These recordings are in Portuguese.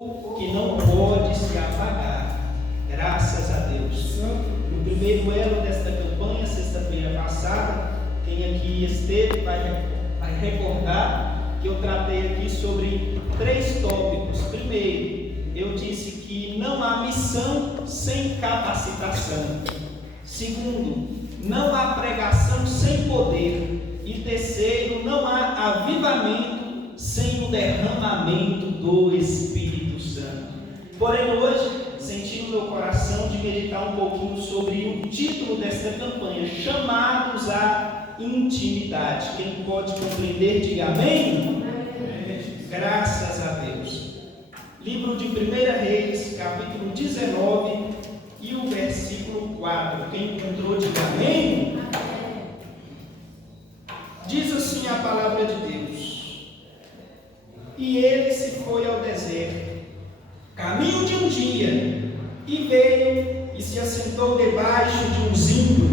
que não pode se apagar, graças a Deus. No primeiro elo desta campanha, sexta-feira passada, quem aqui esteve vai recordar que eu tratei aqui sobre 3 tópicos. Primeiro, eu disse que não há missão sem capacitação. Segundo, não há pregação sem poder. E terceiro, não há avivamento sem o derramamento do Espírito Santo. Porém, hoje, senti no meu coração de meditar um pouquinho sobre o título desta campanha, chamados à intimidade. Quem pode compreender, diga amém? Graças a Deus. Livro de 1 Reis, capítulo 19 e o versículo 4. Quem encontrou, diga amém? Diz assim a palavra de Deus: E ele se foi ao deserto, caminho de um dia, e veio e se assentou debaixo de um zimbro,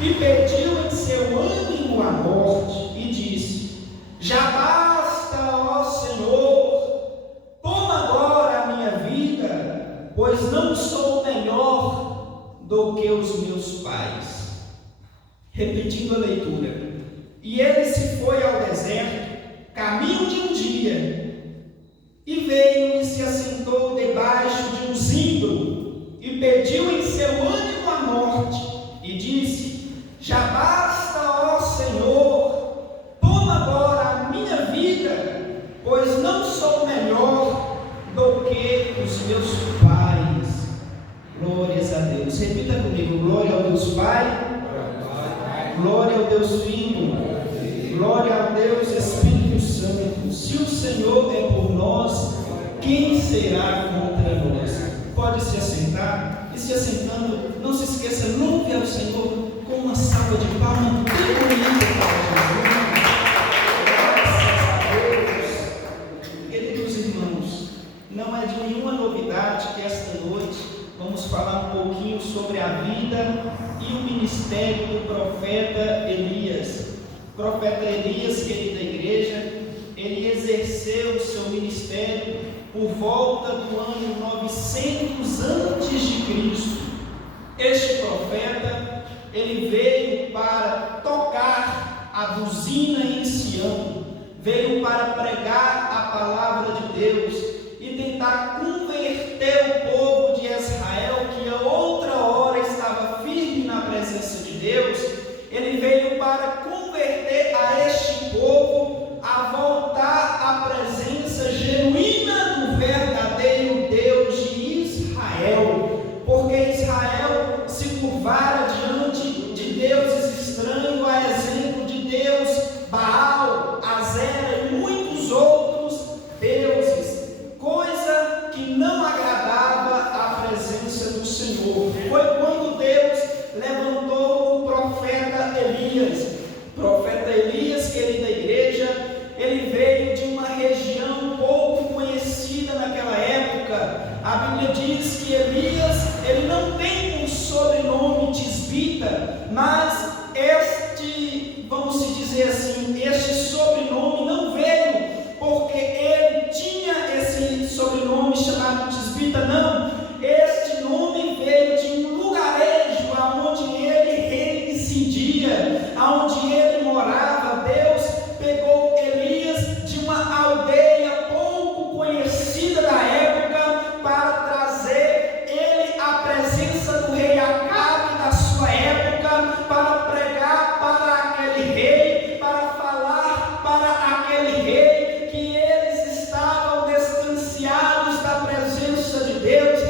e pediu em seu ânimo a morte, e disse: Já basta, ó Senhor, toma agora a minha vida, pois não sou melhor do que os meus pais. Repetindo a leitura: E ele se foi ao deserto, caminho de um dia, e veio e se assentou debaixo de um zimbro, e pediu em seu ânimo a morte, e disse: Já basta, ó Senhor, toma agora a minha vida, pois não sou melhor do que os meus pais. Glórias a Deus. Repita comigo: glória ao Deus Pai, glória ao Deus Filho, glória ao Deus Espírito Santo. Se o Senhor é por nós, quem será contra nós? Pode se assentar, e se assentando, não se esqueça, louve ao Senhor com uma salva de palmas bem bonita para Jesus. Graças a Deus. Queridos irmãos, não é de nenhuma novidade que esta noite vamos falar um pouquinho sobre a vida e o ministério do profeta Elias. O profeta Elias, querida igreja, ele exerceu o seu ministério por volta do ano 900 a.C. Este profeta, ele veio para tocar a buzina em Sião, veio para pregar a palavra de Deus e tentar converter o povo de Israel, que a outra hora estava firme na presença de Deus. Ele veio para converter a este povo a voltar à presença genuína do verdadeiro Deus de Israel, porque Israel se curvara diante de deuses estranhos, a exemplo de Deus Baal, Azera e muitos outros deuses, coisa que não agradava à presença do Senhor. Foi quando Deus levantou o profeta Elias. O profeta Elias, querida igreja, ele veio de uma região pouco conhecida naquela época. A Bíblia diz que Elias, ele não tem um sobrenome tisbita, mas vamos se dizer assim, este sobrenome não veio porque ele tinha esse sobrenome chamado tisbita, não. Este nome veio de um lugarejo aonde ele residia, aonde ele morava. Deus pegou Elias de uma aldeia pouco conhecida da época para trazer ele à presença do rei Acabe da sua época, para pregar para aquele rei, para falar para aquele rei que eles estavam distanciados da presença de Deus,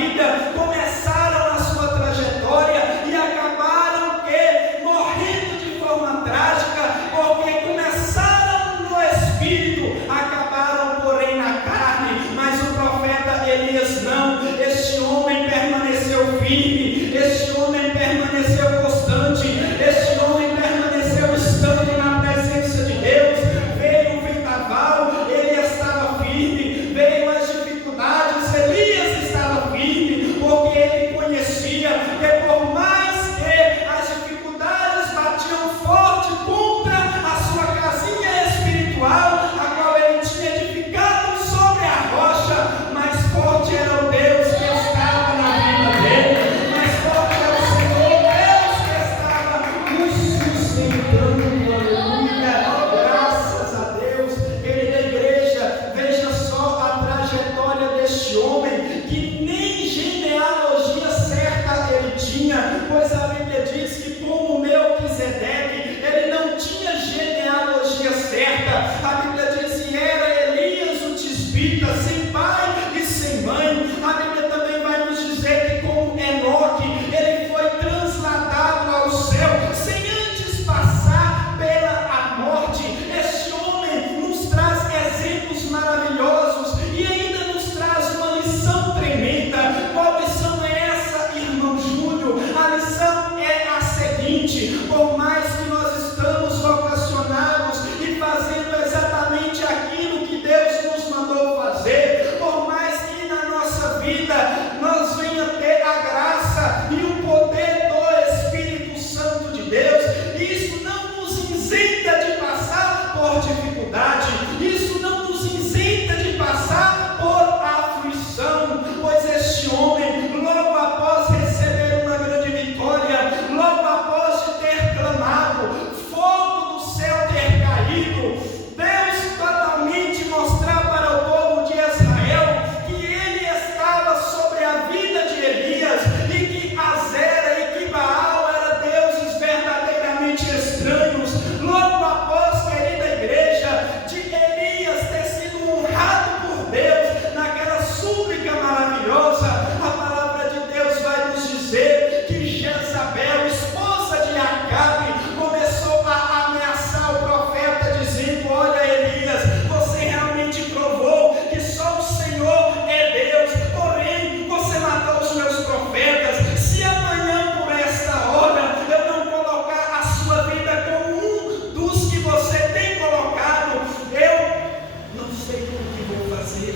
Bíblia começaram a sua trajetória e acabaram morrendo de forma trágica, porque começaram no Espírito, acabaram porém na carne. Mas o profeta Elias não. Este homem permaneceu firme, este homem permaneceu constante, este homem permaneceu estando na presença de Deus. Veio o vendaval, ele estava firme. Veio as dificuldades, Elias estava firme, porque ele conhecia que por mais que as dificuldades batiam forte contra a sua casinha espiritual, a qual ele tinha edificado sobre a rocha, mais forte era o Deus que estava na vida dele, mais forte era o Senhor Deus que estava nos sustentando. Aleluia, graças a Deus. Querida igreja, veja só a trajetória deste homem, que nem genealogia certa ele tinha, pois a Bíblia diz que, como Melquisedeque, ele não tinha genealogia certa. A Bíblia diz que era Elias o tisbita, sem pai e sem mãe. A Bíblia também vai nos dizer que, como Enoque, ele foi transladado ao céu sem antes passar pela morte. Este homem nos traz exemplos maravilhosos e ainda nos traz uma lição tremenda. Qual lição é essa, irmão Júlio? A lição é a seguinte: por mais que nós estamos vocacionados e fazendo exatamente aquilo que Deus nos mandou fazer, por mais que na nossa vida nós venha ter a graça e o poder do Espírito Santo de Deus, isso não nos isenta de passar por dificuldade, isso não nos isenta de passar por aflição, pois este homem, logo após receber uma grande vitória, logo após de ter clamado, fogo do céu ter caído, Deus totalmente mostrar para o povo de Israel que ele estava sobre a vida de Elias e que Azera e que Baal eram deuses verdadeiramente estranhos. Logo após, querida igreja, de Elias ter sido honrado por Deus naquela súplica maravilhosa, a palavra de Deus vai nos dizer que Jezabel, esposa de Acabe, começou a ameaçar o profeta, dizendo: olha, Elias, você realmente provou que só o Senhor é Deus, porém você matou os meus profetas. Se amanhã por esta hora eu não colocar a sua vida como um dos que você tem colocado, eu não sei o que vou fazer.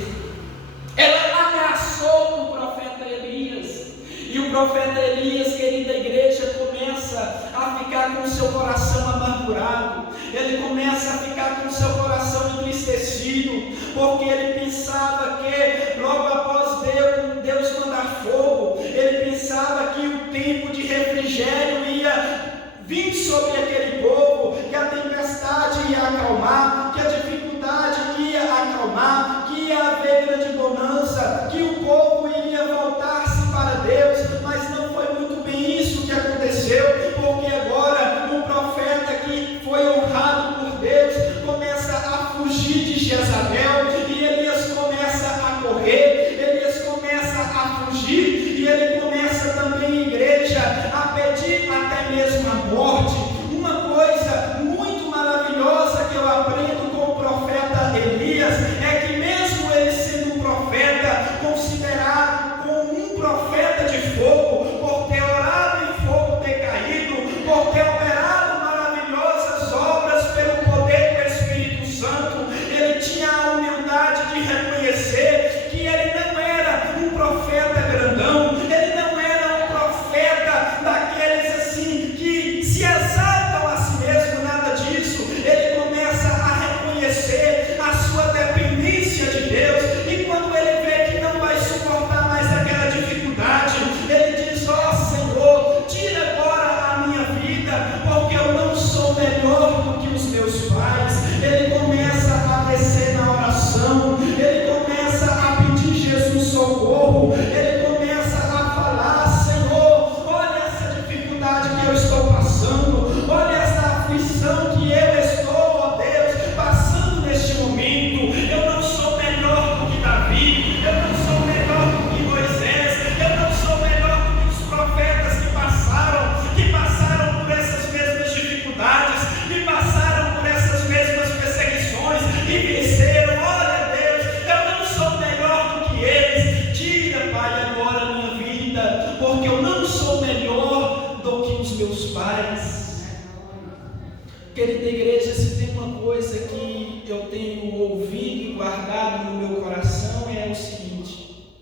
Ela ameaçou o profeta Elias, e o profeta Elias, querida igreja, começa a ficar com o seu coração amargurado, ele começa a ficar com o seu coração entristecido, porque ele pensava que logo após Deus mandar fogo, ele pensava que o tempo de refrigério ia vir sobre aquele povo, que a tempestade ia acalmar, que a dificuldade ia acalmar, que ia haver grande bonança, que o povo iria voltar-se para Deus. Mas não foi muito bem isso que aconteceu, porque agora o profeta, que foi honrado por Deus, começa a fugir de Jezabel, e Elias começa a correr, Elias começa a fugir, e ele começa também, igreja, a pedir até mesmo a morte. Uma pais. Querida igreja, se tem uma coisa que eu tenho ouvido e guardado no meu coração é o seguinte: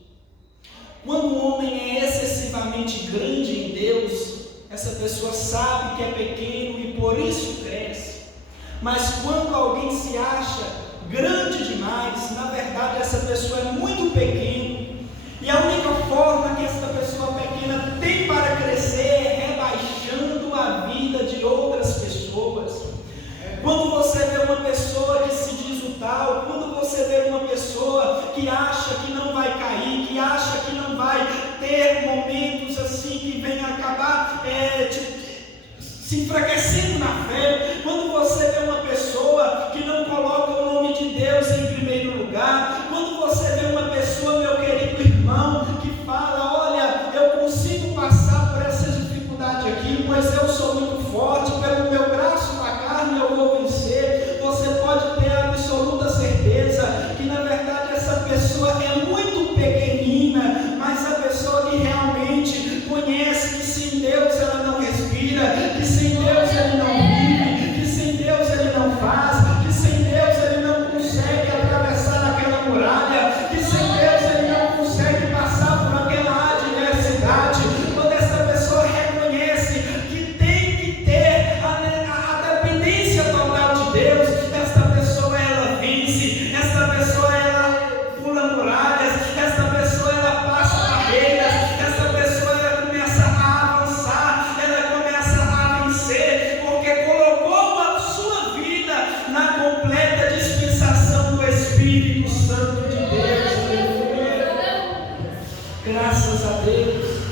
quando o homem é excessivamente grande em Deus, essa pessoa sabe que é pequeno e por isso cresce. Mas quando alguém se acha grande demais, na verdade essa pessoa é muito pequena, e a única forma que essa pessoa pequena tem para crescer é rebaixando a vida de outras pessoas. Quando você vê uma pessoa que se diz o tal, quando você vê uma pessoa que acha que não vai cair, que acha que não vai ter momentos assim que venha acabar se enfraquecendo na fé, quando você vê uma pessoa que não coloca o nome de Deus em primeiro lugar, quando você vê uma pessoa, meu querido irmão, que fala: olha, eu consigo passar por essa dificuldade aqui, pois eu sou muito forte, pelo meu braço da carne eu vou vencer. Você pode ter a absoluta certeza que na verdade essa pessoa é muito pequenina, mas a pessoa que realmente conhece que sem Deus ela não respira, que sem Deus ele não vive, que sem Deus ele não faz, que sem Deus ele não consegue atravessar aquela muralha, que sem Deus ele não consegue passar por aquela adversidade. Quando essa pessoa reconhece que tem que ter a dependência total de Deus, essa pessoa ela vence, essa pessoa ela pula muralhas, essa pessoa ela passa barreiras, essa pessoa ela começa a avançar, ela começa a vencer, porque colocou a sua vida na completa dispensação do Espírito Santo de Deus. Graças a Deus.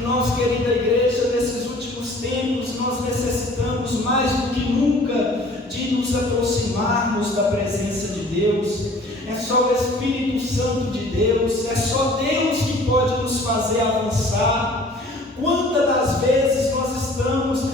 Nós, querida igreja, nesses últimos tempos, nós necessitamos mais do que nunca de nos aproximarmos da presença de Deus. É só o Espírito Santo de Deus, é só Deus que pode nos fazer avançar. Quantas das vezes nós estamos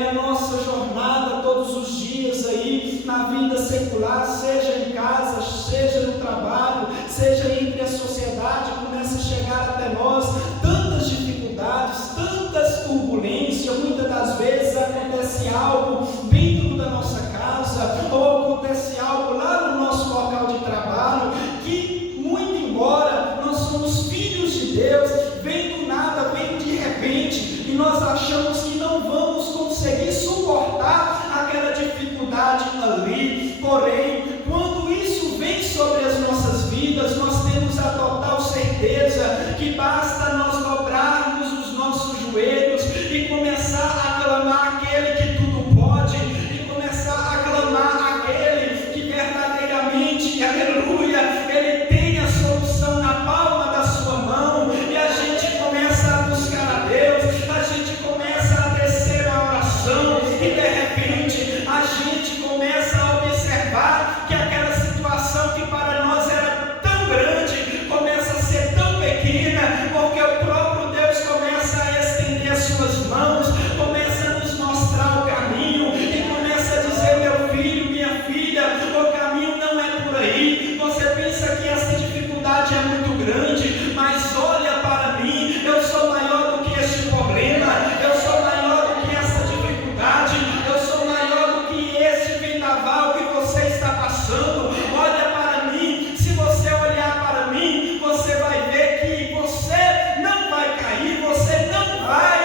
na nossa jornada todos os dias aí, na vida secular, seja em casa, seja no trabalho, seja entre a sociedade, começa a chegar até nós tantas dificuldades, tantas turbulências. Muitas das vezes acontece algo dentro da nossa casa, ou acontece algo lá no nosso local de trabalho, que muito embora nós somos filhos de Deus, vem do nada, vem de repente, e nós achamos que não vamos conseguir suportar aquela dificuldade ali. Porém, quando isso vem sobre as nossas vidas, nós temos a total certeza que basta nós dobrarmos os nossos joelhos e começar a clamar aquele que tudo pode, e começar a clamar aquele que verdadeiramente, aleluia, ele tem a solução na palma da sua mão, e a gente começa a buscar a Deus, a gente começa a descer a oração, e de repente a gente começa a observar que aquela situação que para nós era tão grande começa a ser tão pequena, porque o próprio Deus começa a estender as suas mãos, começa a nos mostrar o caminho, e começa a dizer: meu filho, minha filha, o caminho não é por aí. Você pensa que essa dificuldade é muito grande, mas olha para mim, eu sou maior do que este problema, eu sou maior do que essa dificuldade, eu sou maior do que este vendaval que você está passando. Olha para mim, se você olhar para mim, você vai ver que você não vai cair, você não vai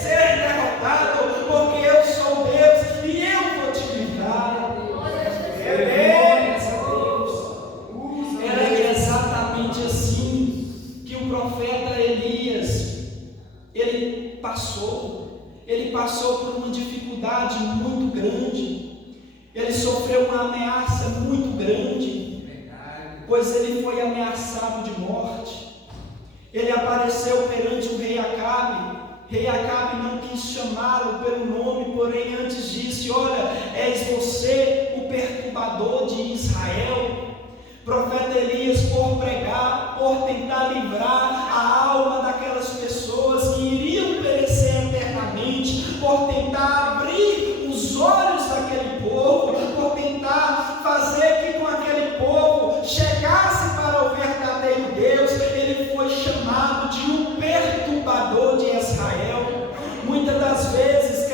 ser derrotado, porque eu sou Deus e eu vou te livrar. Graças a Deus. Era exatamente assim que o profeta Elias, ele passou por uma dificuldade muito grande, ele sofreu uma ameaça muito grande, pois ele foi ameaçado de morte. Ele apareceu perante o rei Acabe. Rei Acabe não quis chamá-lo pelo nome, porém antes disse: olha, és você o perturbador de Israel. Profeta Elias, por pregar, por tentar livrar a alma daquelas pessoas que iriam perecer eternamente, por tentar abrir os olhos daquele povo, por tentar fazer que com aquele povo chegasse para o verdadeiro Deus, ele foi chamado de um perturbador de Israel. Muitas das vezes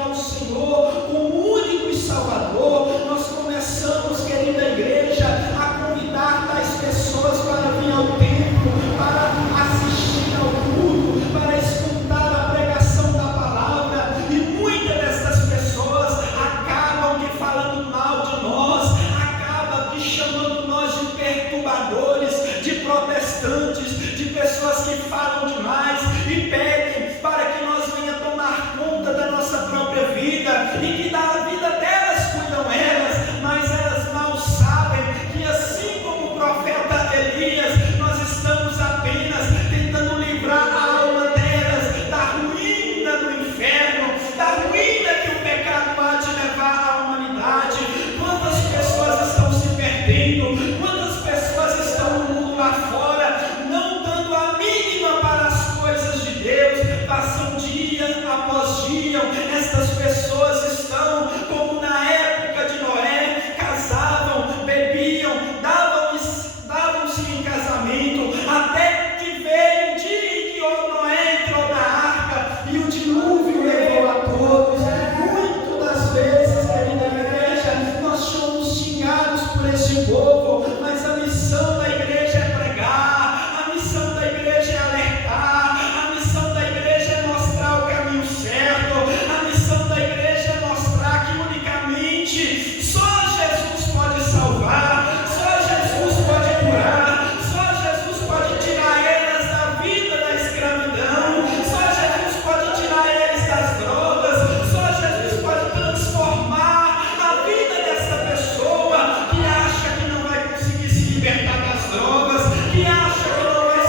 ao Senhor como único e Salvador, nós começamos, querida igreja, a convidar tais pessoas para vir ao templo, para assistir ao culto, para escutar a pregação da palavra, e muitas dessas pessoas acabam que falando mal de nós, acabam que chamando nós de perturbadores, de protestantes, de pessoas que falam demais e pedem para que nós venha tomar conta da nossa própria vida e que da vida delas cuidam elas, mas elas mal sabem que assim como o profeta Elias, nós estamos apenas tentando livrar a alma delas da ruína do inferno, da ruína que o pecado há de levar à humanidade. Quantas pessoas estão se perdendo, quantas pessoas estão no mundo lá fora, não dando a mínima para as coisas de Deus, passam dia após dia. Estas pessoas estão como na época de Noé, casavam, bebiam, davam-se em casamento, até que veio o dia em que Noé entrou na arca e o dilúvio levou a todos. Muitas das vezes, querida igreja, nós somos xingados por esse povo, mas a missão da igreja é pregar, a missão da igreja é alertar, a missão da igreja é mostrar o caminho certo, a missão da igreja é mostrar que unicamente só Jesus pode salvar, só Jesus pode curar, só Jesus pode tirar elas da vida da escravidão, só Jesus pode tirar eles das drogas, só Jesus pode transformar a vida dessa pessoa que acha que não vai conseguir se libertar das drogas, que acha que não vai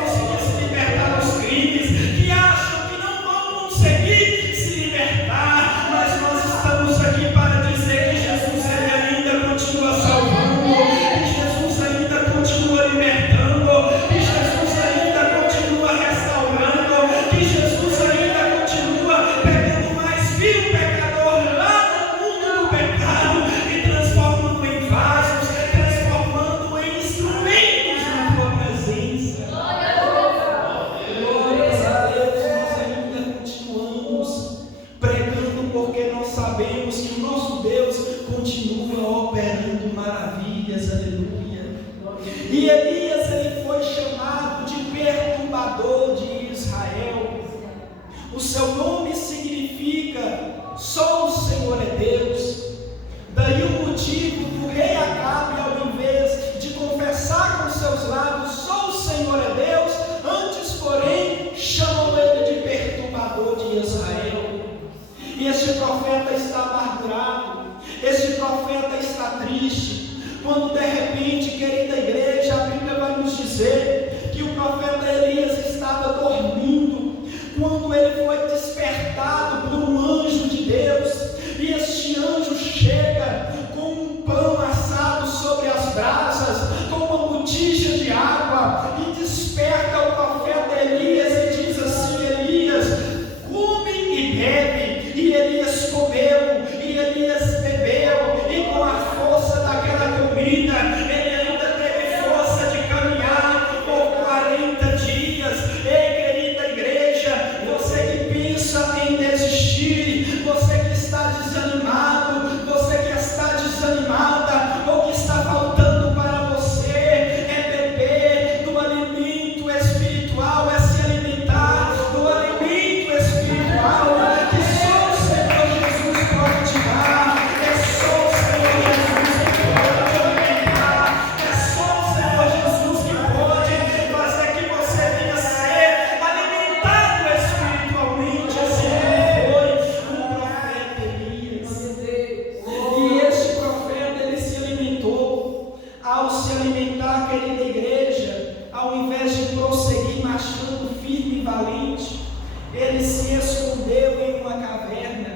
conseguir se libertar dos crimes, que acham que não vão conseguir se libertar. Mas nós estamos aqui para dizer que Jesus ele ainda continua salvando, que Jesus ainda continua libertando, que Jesus ainda continua restaurando, que Jesus ainda continua pegando o mais vil pecador lá no mundo do pecado e transformando em vasos, transformando em instrumentos na tua presença. Glórias a Deus, nós ainda continuamos pregando porque nós sabemos que o nosso Deus continua operando maravilhas, aleluia. E Elias ele foi chamado de perturbador de Israel. O seu nome significa só o Senhor é Deus. Daí o motivo do rei Acabe, ao invés de confessar com seus lábios só o Senhor é Deus, antes porém chamam ele de perturbador de Israel. E este profeta está amargurado, este profeta está triste, quando de repente, querida igreja, a Bíblia vai nos dizer que o profeta Elias estava dormindo, quando ele foi despertado por um anjo de Deus, e este anjo chega com um pão assado sobre as brasas, com uma botija de água, e desperta o profeta Elias e diz assim: Elias, come e bebe. E Elias comeu, e Elias bebeu, e com a força daquela comida, ele ainda teve força de caminhar por 40 dias. Ei, querida igreja, você que pensa em desistir, você que está desanimado, você que está desanimada, ou que está faltando para você, é beber do alimento espiritual, é se alimentar do alimento espiritual, que só o Senhor Jesus pode te dar, é só o Senhor Jesus que pode te alimentar, é só o Senhor Jesus que pode fazer que você venha ser alimentado espiritualmente, assim como foi o profeta Elias. E este profeta, ele se alimentou. Ao se alimentar, querida igreja, ao invés de prosseguir marchando firme e valente, ele se escondeu em uma caverna,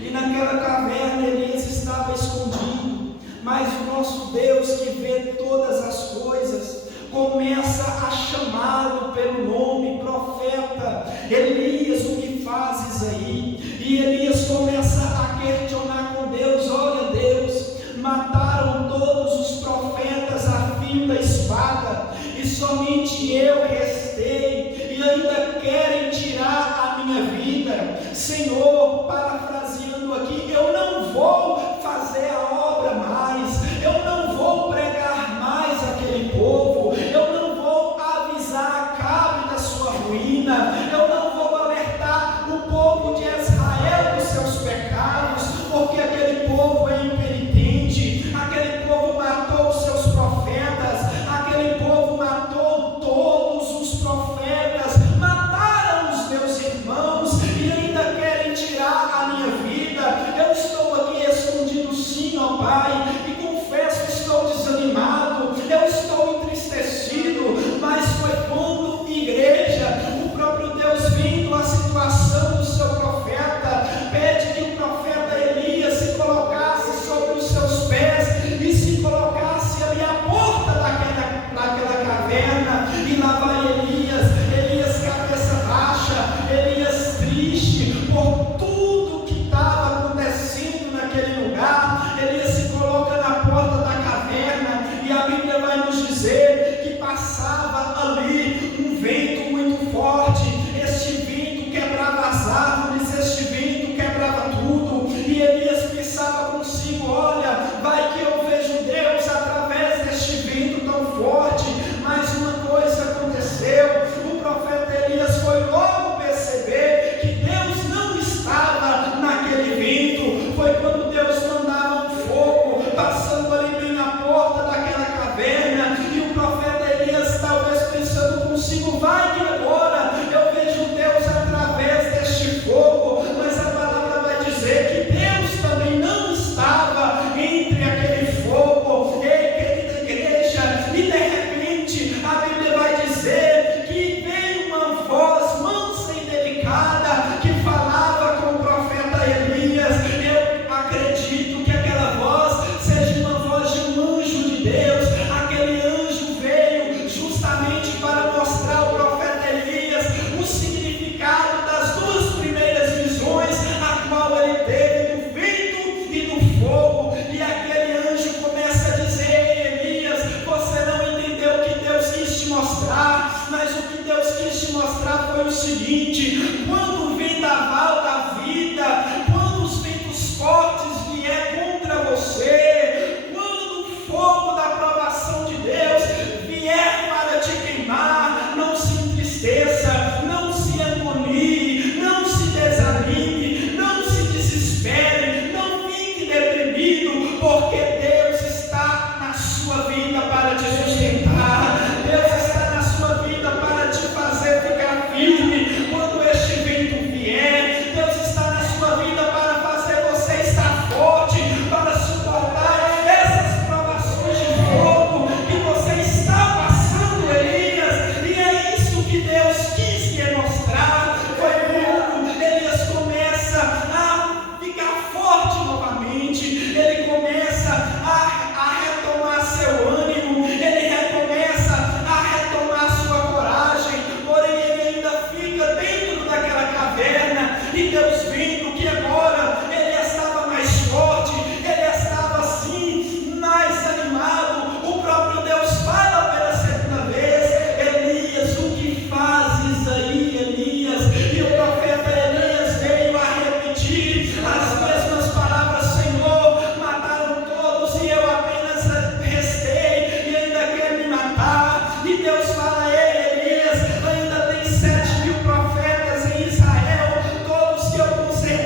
e naquela caverna Elias estava escondido. Mas o nosso Deus, que vê todas as coisas, começa a chamá-lo pelo nome: profeta Elias, o que fazes aí? E Elias começa a questionar com Deus: olha Deus, mataram todos os profetas a fio da espada, e somente eu restei, e ainda querem tirar a minha vida. Senhor, parafraseando aqui, eu não vou fazer a obra mais, eu não vou pregar mais aquele povo, eu não vou avisar Acabe da sua ruína, eu não vou alertar o povo de Israel dos seus pecados, porque aquele povo é impenitente, aquele povo matou os seus profetas, aquele povo matou todos os profetas, mataram os meus irmãos e ainda querem tirar a minha vida. Eu estou aqui escondido sim, ó Pai, e confesso que estou desanimado, eu estou entristecido, mas foi quando, igreja, o próprio Deus, vendo a situação do seu profeta, pede que o profeta Elias se colocasse sobre os seus pés e se colocasse ali à porta daquela caverna, e lá vai Elias cabeça baixa, Elias triste por tudo que estava acontecendo naquele lugar. Elias se coloca na porta da caverna e a Bíblia vai nos dizer que passava ali um vento muito forte. Este vento quebrava as árvores, este vento quebrava tudo, e Elias pensava consigo: olha, vai que eu vejo Deus através deste vento tão forte. Mas uma coisa aconteceu, o profeta Elias foi logo perceber que Deus não estava naquele vento. Foi quando Deus mandava um fogo passando ali bem na porta daquela caverna, e o profeta Elias talvez pensando consigo: vai que agora eu vejo Deus através deste fogo. Mas a palavra vai dizer que Deus também não estava entre aquele fogo. Ei, querida igreja, e de repente a Bíblia vai dizer que veio uma voz mansa e delicada que falava com o profeta Elias. Eu acredito que aquela voz seja uma voz de um anjo de Deus. Aquele anjo veio justamente para mostrar ao profeta Elias o significado das duas primeiras visões, a qual ele teve do vento e do fogo. E aquele anjo começa a dizer: Elias, você não entendeu o que Deus quis te mostrar, mas o que Deus quis te mostrar foi o seguinte: quando o vendaval da vida, quando os ventos fortes vier contra você, quando o fogo da aprovação de Deus vier para te queimar, não se entristeça, não se agonie, não se desanime, não se desespere, não fique deprimido, porque Deus está na sua vida para te sustentar, Deus está na sua vida para te fazer ficar firme quando este vento vier, Deus está na sua vida para fazer você estar forte, para suportar essas provações de fogo que você está passando, Elias. E é isso que Deus quis te mostrar. Foi quando Elias começa a ficar forte novamente, ele começa a retomar seu ânimo, ele recomeça a retomar sua coragem, porém ele ainda fica dentro daquela caverna, e Deus vendo que agora ele estava mais forte, ele estava assim, mais animado, o próprio Deus fala pela segunda vez: Elias, o que fazes aí, Elias? E o profeta Elias veio a repetir as mesmas palavras: Senhor, mataram todos e eu apenas restei, e ainda quer me matar. E Deus fala: ei, Elias, ainda tem 7.000 profetas em Israel, todos que eu consertei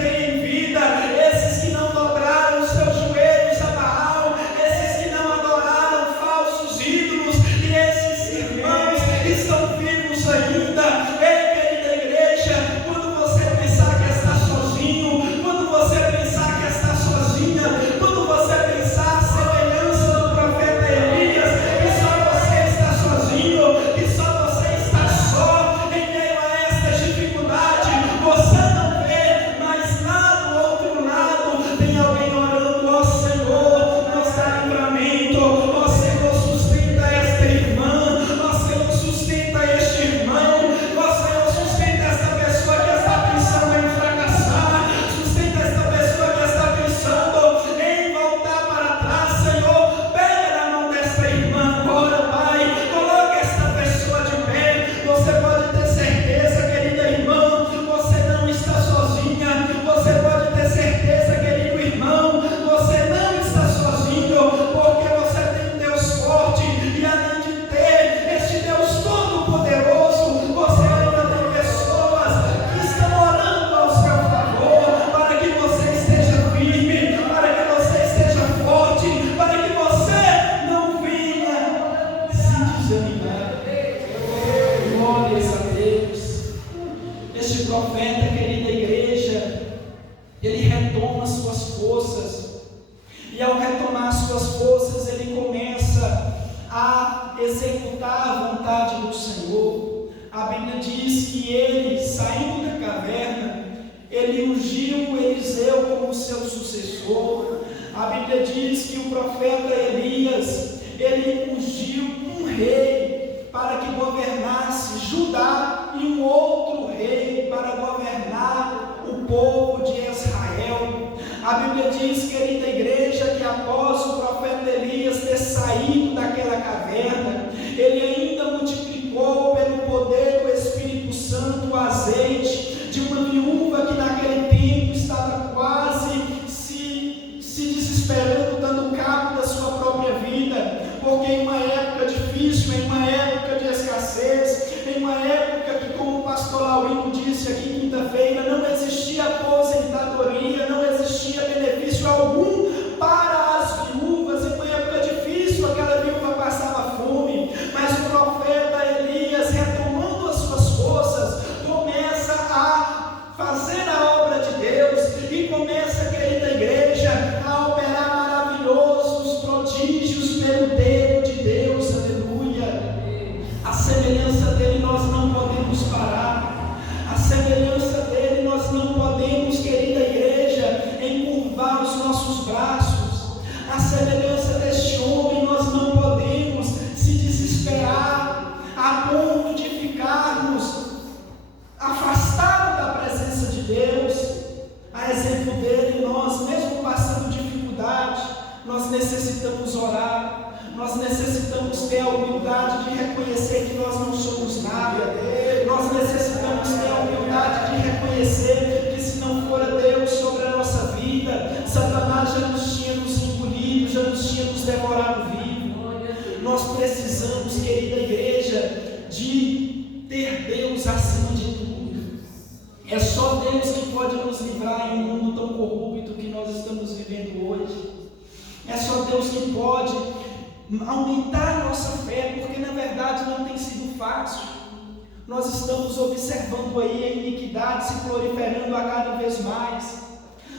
esse profeta, querida igreja, ele retoma suas forças, e ao retomar suas forças, ele começa a executar a vontade do Senhor. A Bíblia diz que ele, saindo da caverna, ele ungiu Eliseu como seu sucessor. A Bíblia diz que o profeta Elias, ele ungiu um rei para que governasse Judá e um outro rei para governar o povo de Israel. A Bíblia diz, querida igreja, que após o profeta Elias ter saído daquela caverna, ele ainda multiplicou pelo poder do Espírito Santo o azeite de uma viúva que naquele tempo estava quase se desesperando, dando cabo da sua própria vida, porque em uma época difícil, em uma época de escassez, em uma época que, como o pastor Laurindo disse aqui quinta-feira, não existia aposentadoria, não existia benefício algum para as viúvas. Em uma época difícil, aquela viúva passava fome, mas o profeta Elias, retomando as suas forças, começa a fazer a obra de Deus e começa, querida igreja, a operar maravilhosos prodígios pelo dedo de Deus. Aleluia! A semelhança dele nós não podemos parar, a semelhança dele nós não podemos, querida igreja, encurvar os nossos braços, a semelhança deste homem nós não podemos se desesperar a ponto de ficarmos afastados da presença de Deus. A exemplo dele, nós mesmo passando dificuldade, nós necessitamos orar, nós necessitamos ter a humildade de reconhecer que nós não somos nada, nós necessitamos ter a humildade de reconhecer que se não fora Deus sobre a nossa vida, Satanás já nos tinha nos engolido, já nos tinha nos devorado vivo. Nós precisamos, querida igreja, de ter Deus acima de tudo. É só Deus que pode nos livrar em um mundo tão corrupto que nós estamos vivendo hoje. É só Deus que pode aumentar a nossa fé, porque na verdade não tem sido fácil. Nós estamos observando aí a iniquidade se proliferando a cada vez mais.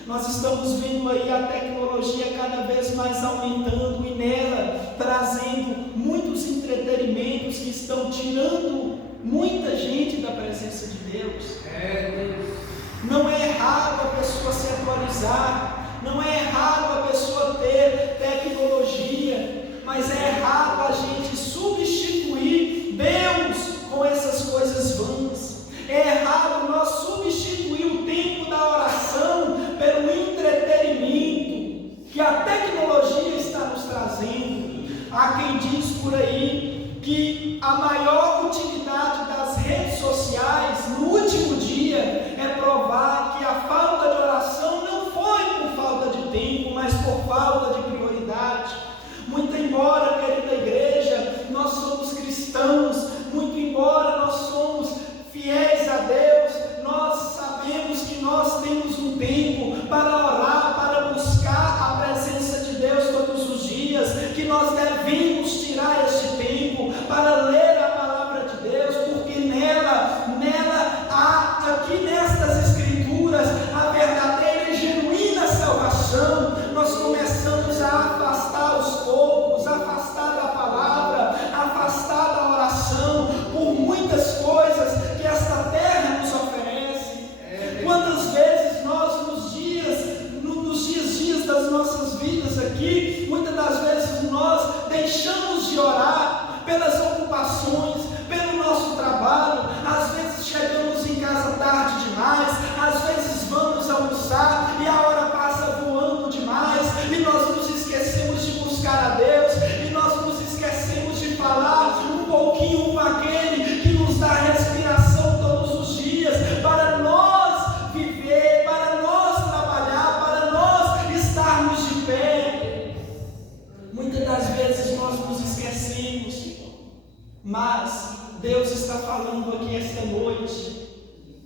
Nós estamos vendo aí a tecnologia cada vez mais aumentando e nela trazendo muitos entretenimentos que estão tirando muita gente da presença de Deus. Não é errado a pessoa se atualizar, não é errado a pessoa ter tecnologia, mas é errado a gente substituir Deus com essas coisas vãs. É errado nós substituir o tempo da oração pelo entretenimento que a tecnologia está nos trazendo. Há quem diz por aí que a maior utilidade das redes sociais no último dia é provar que a falta de oração não foi por falta de tempo, mas por falta de prioridade. Muito embora, querida igreja, nós somos cristãos, muito embora nós somos fiéis a Deus, nós sabemos que nós temos um tempo para orar, para buscar a presença de Deus todos os dias, que nós devemos tirar este tempo para ler a palavra de Deus, porque nela há, aqui nestas escrituras, a verdadeira e genuína salvação. Nós começamos a afastar os poucos, afastar da palavra, afastar da oração, por muitas coisas que esta terra nos oferece. Quantas vezes nós nos dias das nossas vidas aqui, muitas das vezes nós deixamos de orar pelas ocupações, pelo nosso trabalho, às vezes chegamos em casa tarde demais, às vezes vamos almoçar e a hora passa voando demais, e nós nos esquecemos de buscar a Deus, e nós nos esquecemos de falar um pouquinho com aquele que nos dá respiração todos os dias, para nós viver, para nós trabalhar, para nós estarmos de pé. Muitas das vezes nós nos esquecemos, mas Deus está falando aqui esta noite,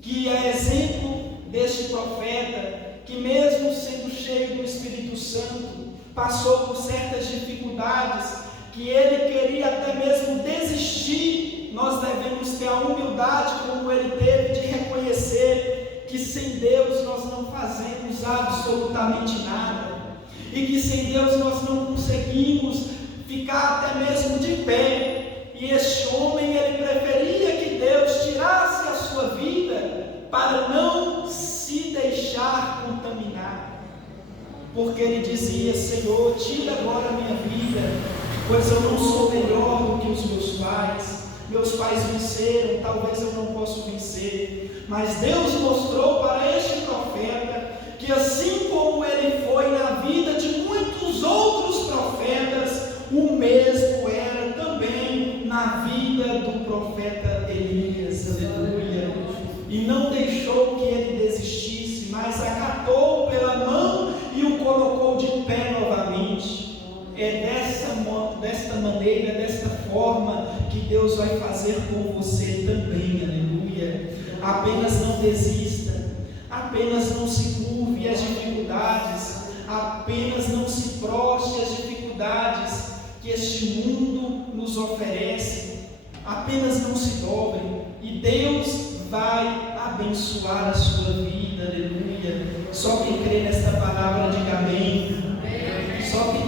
que é exemplo deste profeta, que mesmo sendo cheio do Espírito Santo, passou por certas dificuldades, que ele queria até mesmo desistir. Nós devemos ter a humildade como ele teve de reconhecer sem Deus nós não fazemos absolutamente nada, e que sem Deus nós não conseguimos ficar até mesmo de pé. E este homem, ele preferia que Deus tirasse a sua vida para não se deixar contaminar, porque ele dizia: Senhor, tira agora a minha vida, pois eu não sou melhor do que os meus pais venceram, talvez eu não possa vencer. Mas Deus mostrou para este profeta que assim como ele foi na vida de muitos outros profetas, o mesmo era também na vida do profeta Elias, aleluia. E não deixou que ele desistisse, mas acatou pela mão e o colocou de pé novamente. É desta maneira, desta forma que Deus vai fazer com você também, aleluia. Apenas não desista, apenas não se curve às dificuldades, apenas não se proste às dificuldades que este mundo nos oferece, apenas não se dobre, e Deus vai abençoar a sua vida, aleluia. Só quem crê nesta palavra, diga amém. Só quem